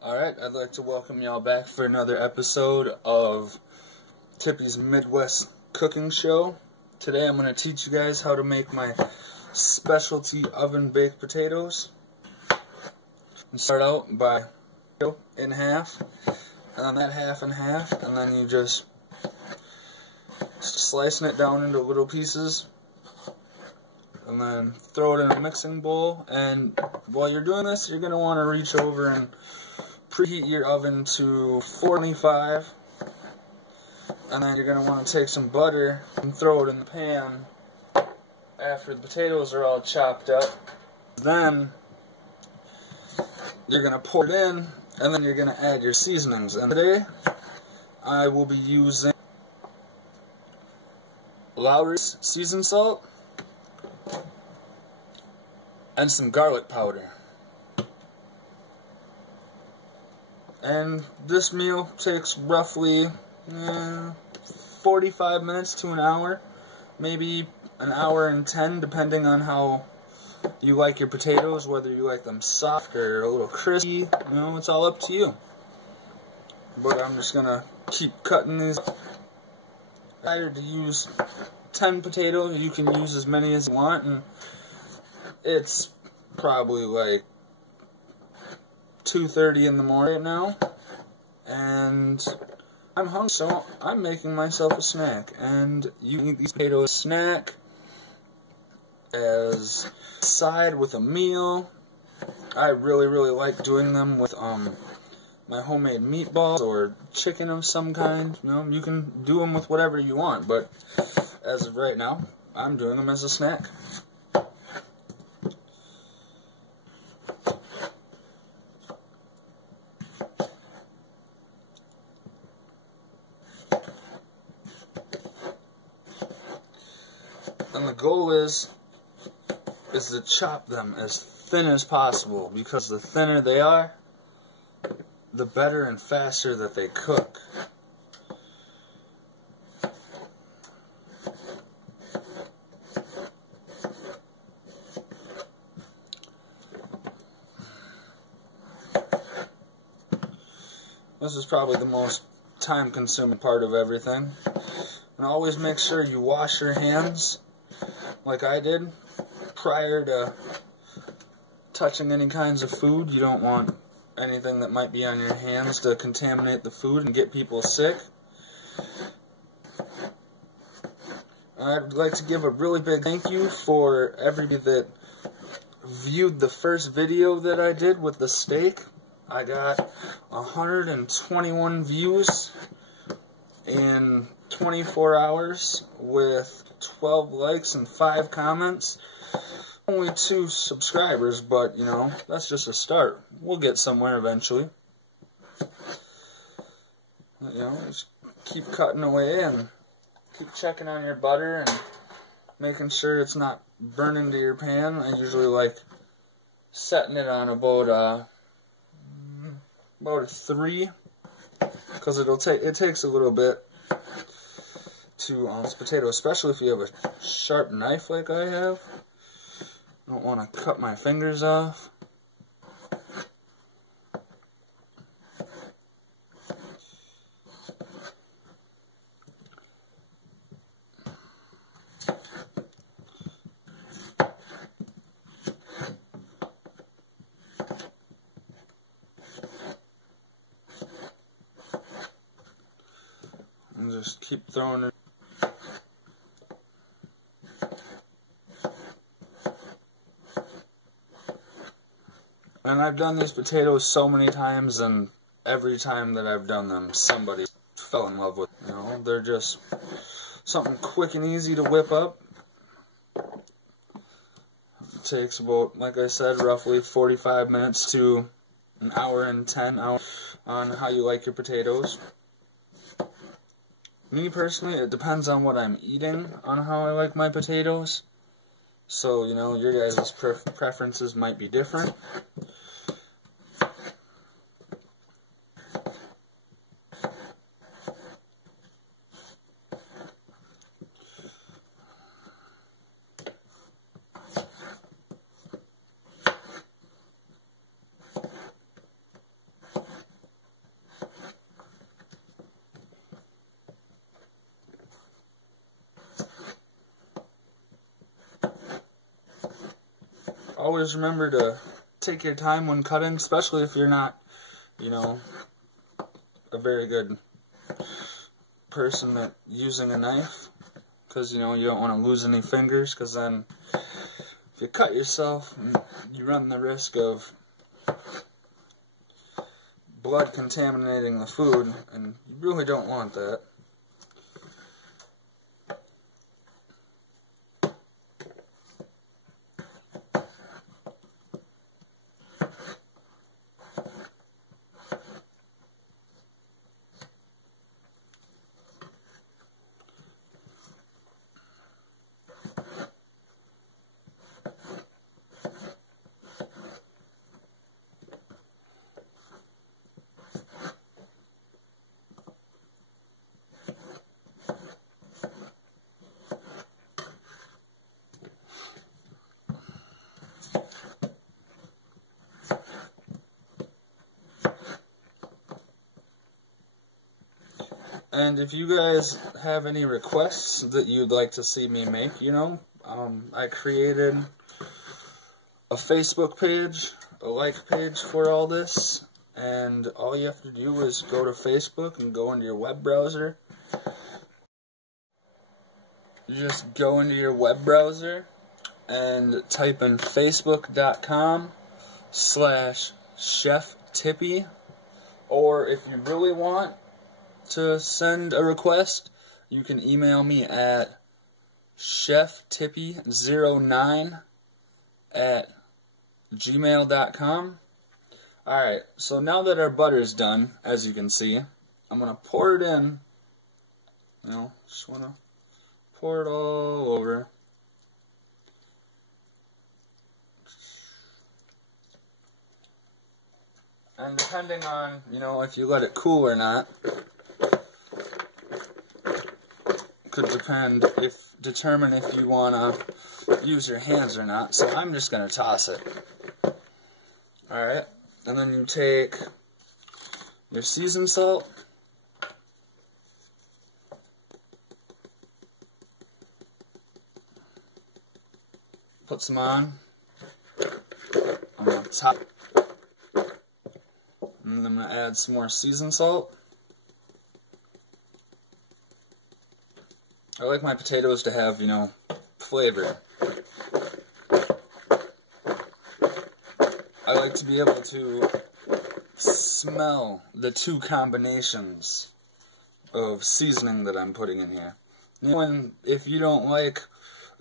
Alright, I'd like to welcome y'all back for another episode of Tippy's Midwest Cooking Show. Today I'm going to teach you guys how to make my specialty oven-baked potatoes. You start out by in half, and then that half in half, and then you just slicing it down into little pieces, and then throw it in a mixing bowl. And while you're doing this, you're going to want to reach over and preheat your oven to 425, and then you're going to want to take some butter and throw it in the pan after the potatoes are all chopped up. Then you're going to pour it in, and then you're going to add your seasonings. And today I will be using Lawry's seasoned salt and some garlic powder. And this meal takes roughly 45 minutes to an hour, maybe an hour and 10, depending on how you like your potatoes, whether you like them soft or a little crispy. You know, it's all up to you. But I'm just gonna keep cutting these. Either to use 10 potatoes, you can use as many as you want, and it's probably like 2:30 in the morning right now, and I'm hungry, so I'm making myself a snack. And you can eat these potatoes snack as a side with a meal. I really like doing them with my homemade meatballs or chicken of some kind. You know, you can do them with whatever you want, but as of right now, I'm doing them as a snack. And the goal is to chop them as thin as possible, because the thinner they are, the better and faster that they cook. This is probably the most time-consuming part of everything. And always make sure you wash your hands like I did prior to touching any kinds of food. You don't want anything that might be on your hands to contaminate the food and get people sick. I'd like to give a really big thank you for everybody that viewed the first video that I did with the steak. I got 121 views in 24 hours with 12 likes and 5 comments. Only 2 subscribers, but you know, that's just a start. We'll get somewhere eventually. You know, just keep cutting away and keep checking on your butter and making sure it's not burning to your pan. I usually like setting it on about a 3, because it takes a little bit to this potato, especially if you have a sharp knife like I have. I don't want to cut my fingers off. And just keep throwing it. And I've done these potatoes so many times, and every time that I've done them, somebody fell in love with them. You know, they're just something quick and easy to whip up. It takes about, like I said, roughly 45 minutes to an hour and 10 on how you like your potatoes. Me personally, it depends on what I'm eating on how I like my potatoes. So, you know, your guys' preferences might be different. always remember to take your time when cutting, especially if you're not, you know, a very good person at using a knife, because, you know, you don't want to lose any fingers, because then if you cut yourself, you run the risk of blood contaminating the food, and you really don't want that. And if you guys have any requests that you'd like to see me make, you know, I created a Facebook page, a like page for all this, and all you have to do is go to Facebook and go into your web browser. You just go into your web browser and type in facebook.com/Chef Tippy, or if you really want to send a request, you can email me at cheftippy09@gmail.com. Alright, so now that our butter's done, as you can see, I'm going to pour it in. You know, just want to pour it all over. And depending on, you know, if you let it cool or not, could determine if you want to use your hands or not. So I'm just going to toss it. Alright, and then you take your seasoned salt, put some on the top, and then I'm going to add some more seasoned salt. I like my potatoes to have, you know, flavor. I like to be able to smell the two combinations of seasoning that I'm putting in here. You know, and if you don't like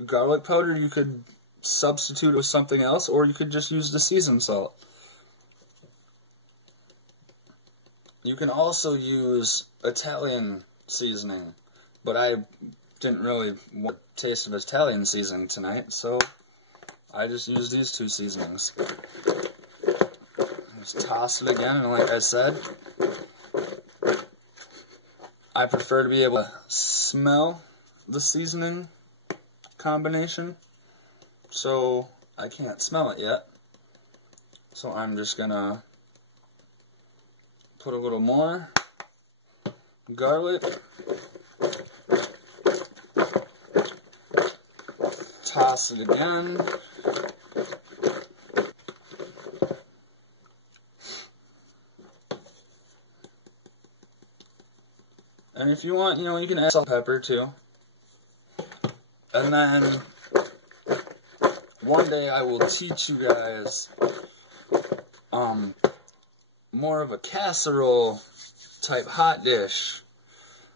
garlic powder, you could substitute it with something else, or you could just use the seasoned salt. You can also use Italian seasoning, but I didn't really want a taste of Italian seasoning tonight, so I just used these two seasonings. Just toss it again, and like I said, I prefer to be able to smell the seasoning combination, so I can't smell it yet. So I'm just gonna put a little more garlic, toss it again, and if you want, you know, you can add salt and pepper too. And then one day I will teach you guys more of a casserole type hot dish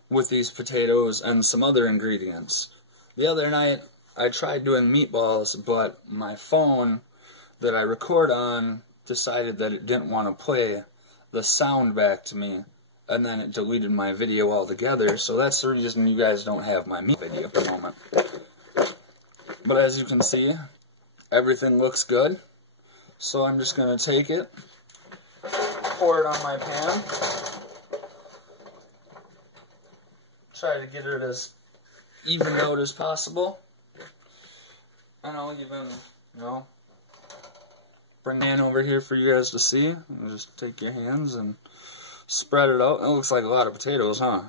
with these potatoes and some other ingredients. The other night I tried doing meatballs, but my phone that I record on decided that it didn't want to play the sound back to me, and then it deleted my video altogether, so that's the reason you guys don't have my meat video at the moment. But as you can see, everything looks good, so I'm just going to take it, pour it on my pan, try to get it as evened out as possible, and I'll even, you know, bring the pan over here for you guys to see, and just take your hands and spread it out. It looks like a lot of potatoes, huh?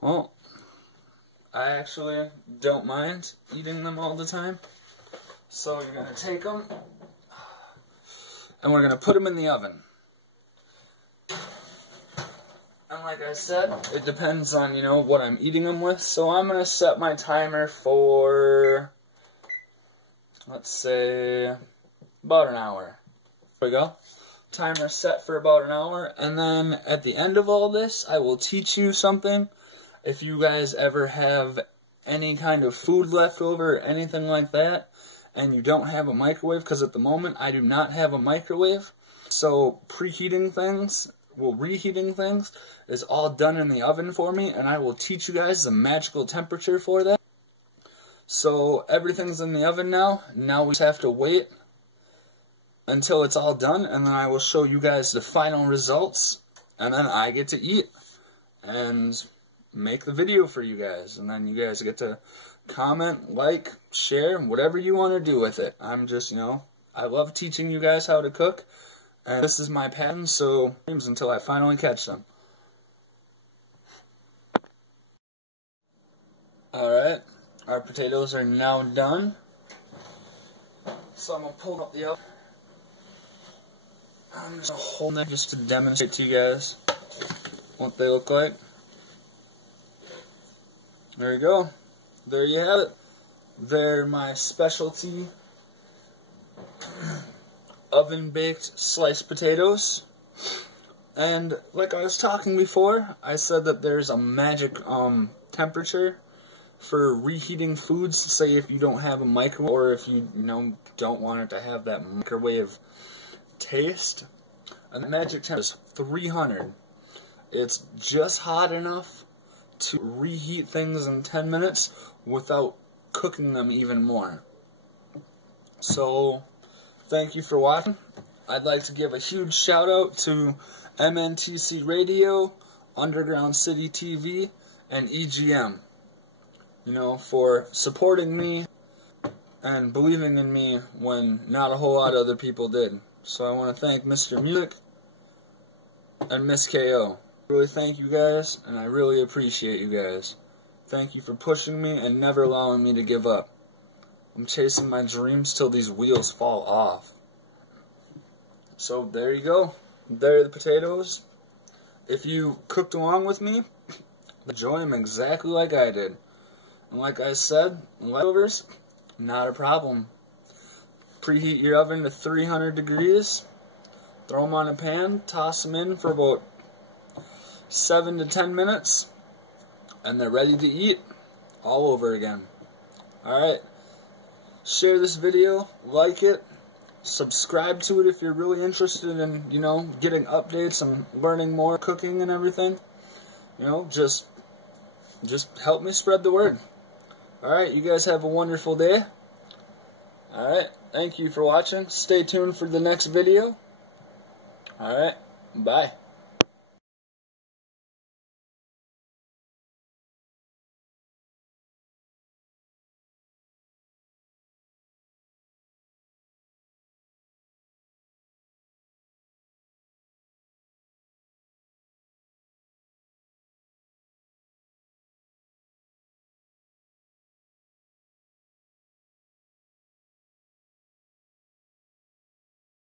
Well, I actually don't mind eating them all the time. So you're going to take them, and we're going to put them in the oven. And like I said, it depends on, you know, what I'm eating them with. So I'm going to set my timer for, let's say, about an hour. There we go. Timer set for about an hour. And then at the end of all this, I will teach you something. If you guys ever have any kind of food left over or anything like that, and you don't have a microwave, because at the moment I do not have a microwave, so reheating things is all done in the oven for me, and I will teach you guys the magical temperature for that. So everything's in the oven now. Now we just have to wait until it's all done, and then I will show you guys the final results, and then I get to eat and make the video for you guys, and then you guys get to comment, like, share, whatever you want to do with it. I'm just, you know, I love teaching you guys how to cook, and this is my passion, so until I finally catch them. Alright, our potatoes are now done. So I'm going to pull up the oven. I'm just going to hold them just to demonstrate to you guys what they look like. There you go. There you have it. They're my specialty oven-baked sliced potatoes. And like I was talking before, I said that there's a magic temperature for reheating foods. Say if you don't have a microwave, or if you don't want it to have that microwave taste. And the magic temperature is 300. It's just hot enough to reheat things in 10 minutes without cooking them even more. So, thank you for watching. I'd like to give a huge shout out to MNTC Radio, Underground City TV, and EGM, you know, for supporting me and believing in me when not a whole lot of other people did. So I want to thank Mr. Music and Miss KO. Really thank you guys, and I really appreciate you guys. Thank you for pushing me and never allowing me to give up. I'm chasing my dreams till these wheels fall off. So there you go. There are the potatoes. If you cooked along with me, enjoy them exactly like I did. And like I said, leftovers, not a problem. Preheat your oven to 300 degrees. Throw them on a pan, toss them in for about 7 to 10 minutes, and they're ready to eat all over again. Alright, share this video, like it, subscribe to it if you're really interested in, you know, getting updates and learning more cooking and everything. You know, just help me spread the word. Alright, you guys have a wonderful day. Alright, thank you for watching. Stay tuned for the next video. Alright, bye.